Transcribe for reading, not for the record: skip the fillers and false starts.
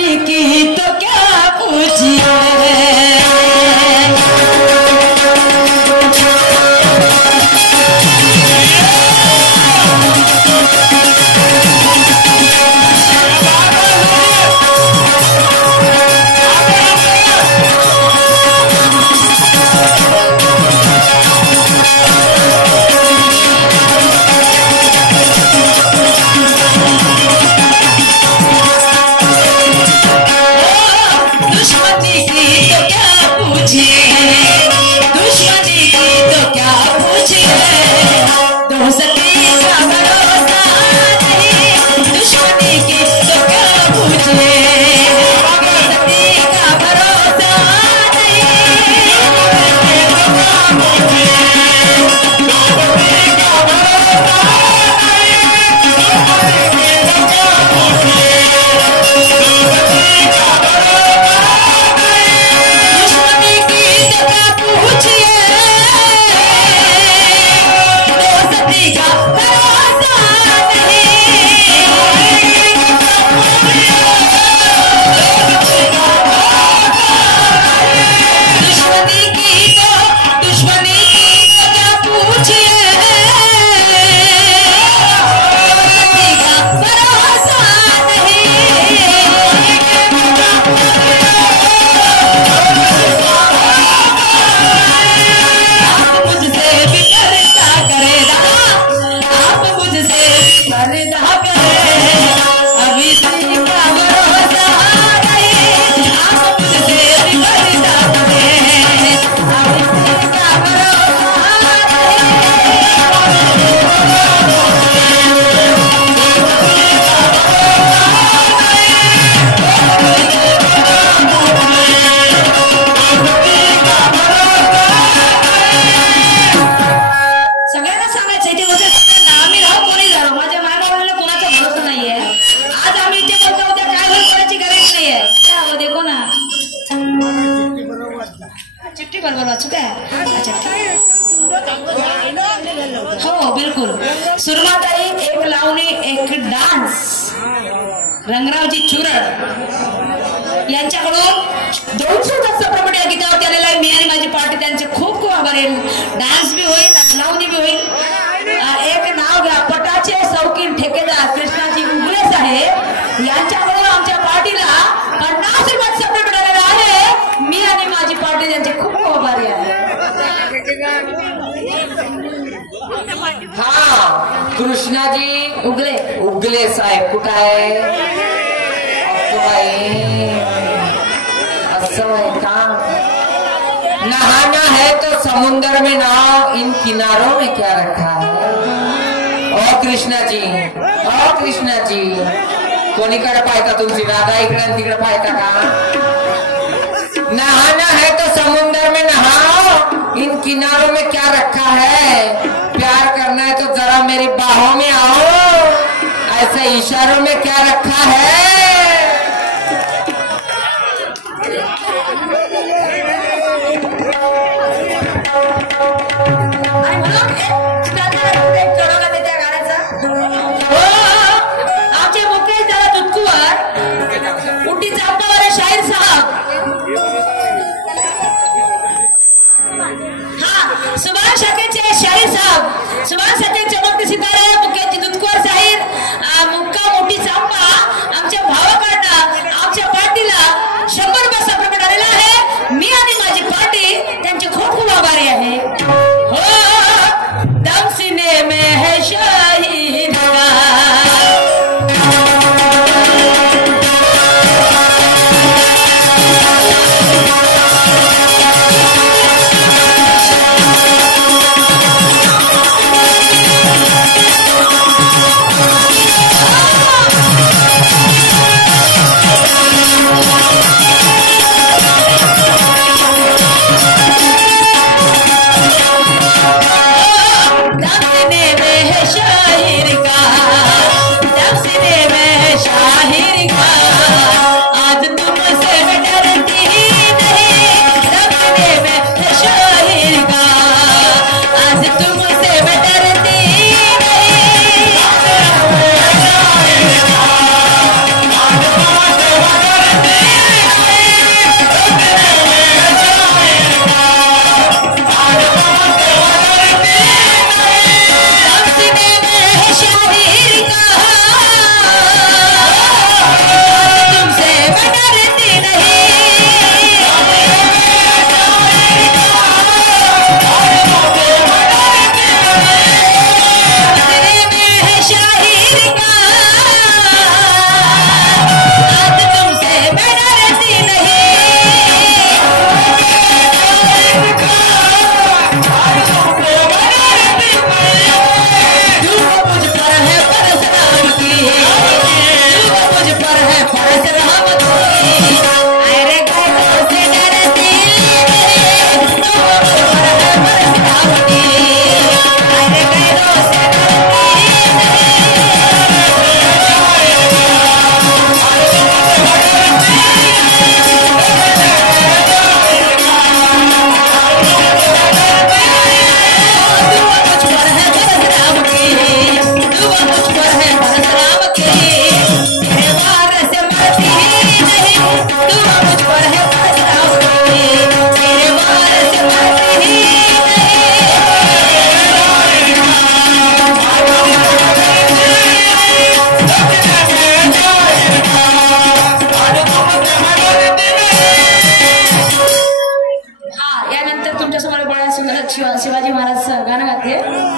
दुश्मनी की तो क्या पूछिए। चिट्ठी बरोबर वाचू काय? अच्छा हो बिलकुल. सुरमाताई एक लावणी एक डान्स रंगरावजी चुरड यांच्याकडून 200 जास्त प्रमाणे या गीतावरती आलेला आहे. मी आणि माझी पार्टी त्यांचे खूप खूप आभार आहे. डान्स बी होईल लावणी बी होईल. एक नाव घ्या पटाचे शौकीन ठेकेदार कृष्णाजी उगले साहेब यांच्याकडून आमच्या पार्टीला 50 रुपयात सप्रेट मिळालेला आहे. मी आणि माझी पार्टी त्यांचे खूप खूप आभारी आहे. हा कृष्णाजी उगले उगले साहेब कुठं आहे? असं आहे का? नहाना है तो समुंदर में नहाओ, इन किनारों में क्या रखा है? ओ कृष्णा जी कोणीकडे पाहता तुमची राधा इकडे तिकडे पाहता का? नहाना है तो समुंदर में नहाओ, इन किनारों में क्या रखा है? प्यार करना है तो जरा मेरी बाहों में आओ, ऐसे इशारों में क्या रखा है? आमचे मुकेश दादा दुधकुवर उटी चापवाले शाहीर साहब सुभाष शाखेचे शाहीर साहब सुभाष शाखे चमकते सितारे मुकेश दुधकुवर शाहीर मुक्का मोठी चांपा आमच्या भावाकडनं आमच्या पार्टीला 100 रुपये सप्रेट आलेला आहे. मी आणि माझी पार्टी त्यांचे खूप खूप आभारी आहे. हो दम सीने में है शाही नगा सुंदर शिवाजी महाराज गाणं गाते.